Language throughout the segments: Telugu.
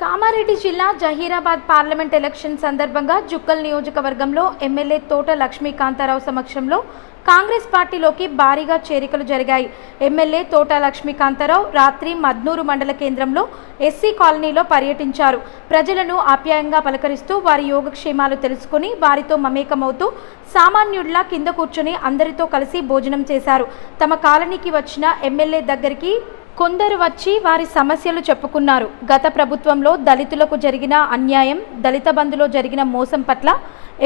కామారెడ్డి జిల్లా జహీరాబాద్ పార్లమెంట్ ఎలక్షన్ సందర్భంగా జుక్కల్ నియోజకవర్గంలో ఎమ్మెల్యే తోట లక్ష్మీకాంతారావు సమక్షంలో కాంగ్రెస్ పార్టీలోకి భారీగా చేరికలు జరిగాయి. ఎమ్మెల్యే తోట లక్ష్మీకాంతారావు రాత్రి మద్నూరు మండల కేంద్రంలో ఎస్సీ కాలనీలో పర్యటించారు. ప్రజలను ఆప్యాయంగా పలకరిస్తూ వారి యోగక్షేమాలు తెలుసుకుని వారితో మమేకమవుతూ సామాన్యుడిలా కింద కూర్చొని అందరితో కలిసి భోజనం చేశారు. తమ కాలనీకి వచ్చిన ఎమ్మెల్యే దగ్గరికి కొందరు వచ్చి వారి సమస్యలు చెప్పుకున్నారు. గత ప్రభుత్వంలో దళితులకు జరిగిన అన్యాయం, దళిత బంధులో జరిగిన మోసం పట్ల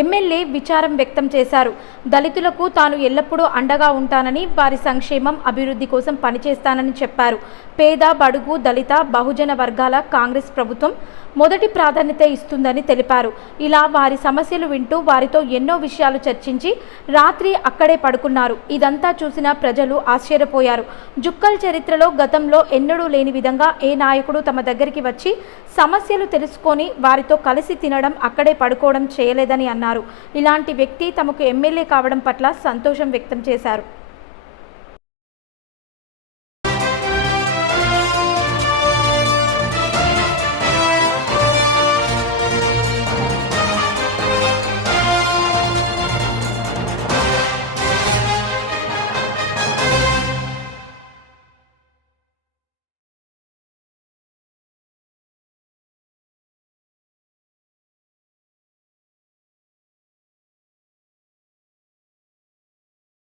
ఎమ్మెల్యే విచారం వ్యక్తం చేశారు. దళితులకు తాను ఎల్లప్పుడూ అండగా ఉంటానని, వారి సంక్షేమం, అభివృద్ధి కోసం పనిచేస్తానని చెప్పారు. పేద, బడుగు, దళిత, బహుజన వర్గాల కాంగ్రెస్ ప్రభుత్వం మొదటి ప్రాధాన్యత ఇస్తుందని తెలిపారు. ఇలా వారి సమస్యలు వింటూ వారితో ఎన్నో విషయాలు చర్చించి రాత్రి అక్కడే పడుకున్నారు. ఇదంతా చూసిన ప్రజలు ఆశ్చర్యపోయారు. జుక్కల్ చరిత్రలో గతంలో ఎన్నడూ లేని విధంగా ఏ నాయకుడు తమ దగ్గరికి వచ్చి సమస్యలు తెలుసుకొని వారితో కలిసి తినడం, అక్కడే పడుకోవడం చేయలేదని అన్నారు. ఇలాంటి వ్యక్తి తమకు ఎమ్మెల్యే కావడం పట్ల సంతోషం వ్యక్తం చేశారు.